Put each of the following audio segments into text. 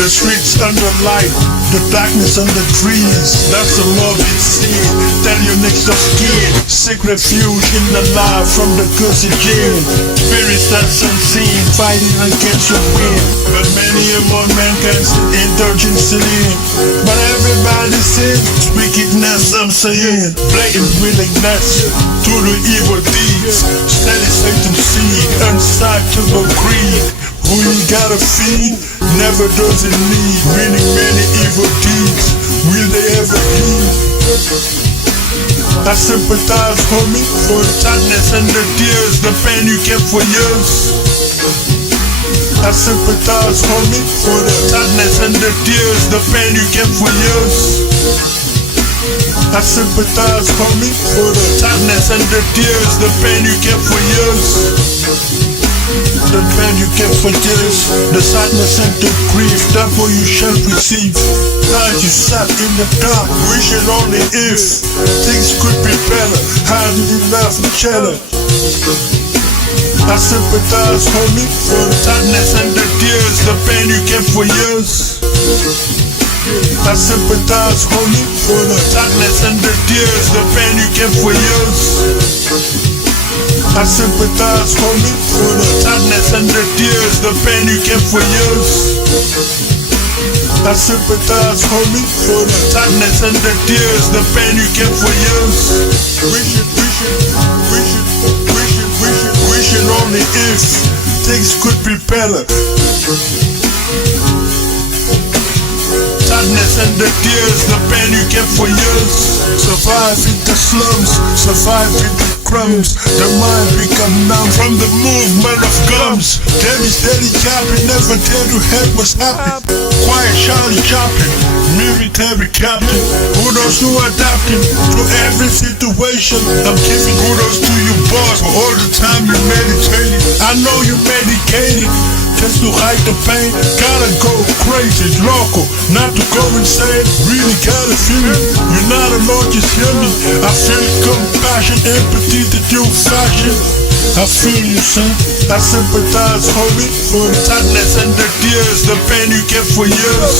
The streets under light, the darkness under trees. That's the morbid scene. Tell your next of kin. Sick refuge in the life from the cursed gene. Spirits that's unseen, fighting against your wind. But many among mankind indulge in sin. But everybody sins, wickedness I'm saying. Blatant willingness to the evil deeds. Steady Satan's seed, unsatiable greed. Who you gotta feed, never does it need. Many evil deeds, will they ever heed? I sympathize, homie, for the sadness and the tears, the pain you kept for years. I sympathize, homie, for the sadness and the tears, the pain you kept for years. I sympathize, homie, for the sadness and the tears, the pain you kept for years. The pain you kept for years, the sadness and the grief, that what you shall receive. As you sat in the dark, wishing only if things could be better, had you enough cheddar. I sympathize, homie, for the sadness and the tears, the pain you kept for years. I sympathize, homie, for the sadness and the tears, the pain you kept for years. I sympathize, homie, for the sadness and the tears, the pain you kept for years. I sympathize, homie, for the sadness and the tears, the pain you kept for years. Wishing only if things could be better. Sadness and the tears, the pain you kept for years. Survive in the slums, survive in the crumbs. The mind become numb from the movement of gums. Them is steady chopping, never tell you head what's happening. Quiet Charlie Chaplin, military captain. Kudos to adapting to every situation. I'm giving kudos to you, boss, for all the time you meditated. I know you medicated just to hide the pain. Gotta go crazy, loco, not to go insane. Really gotta feel it. You're not alone, just hear me. I feel compassion, empathy that you fashion. I feel you, son. I sympathize, homie, for the sadness and the tears, the pain you kept for years.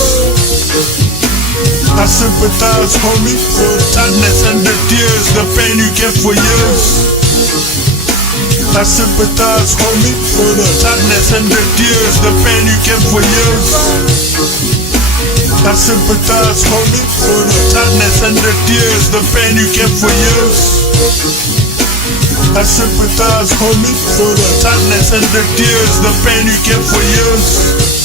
I sympathize, homie, for the sadness and the tears, the pain you kept for years. I sympathize, homie, for the sadness and the tears, the pain you kept for years. I sympathize, homie, for the sadness and the tears, the pain you kept for years. I sympathize, homie, for the sadness and the tears, the pain you kept for years.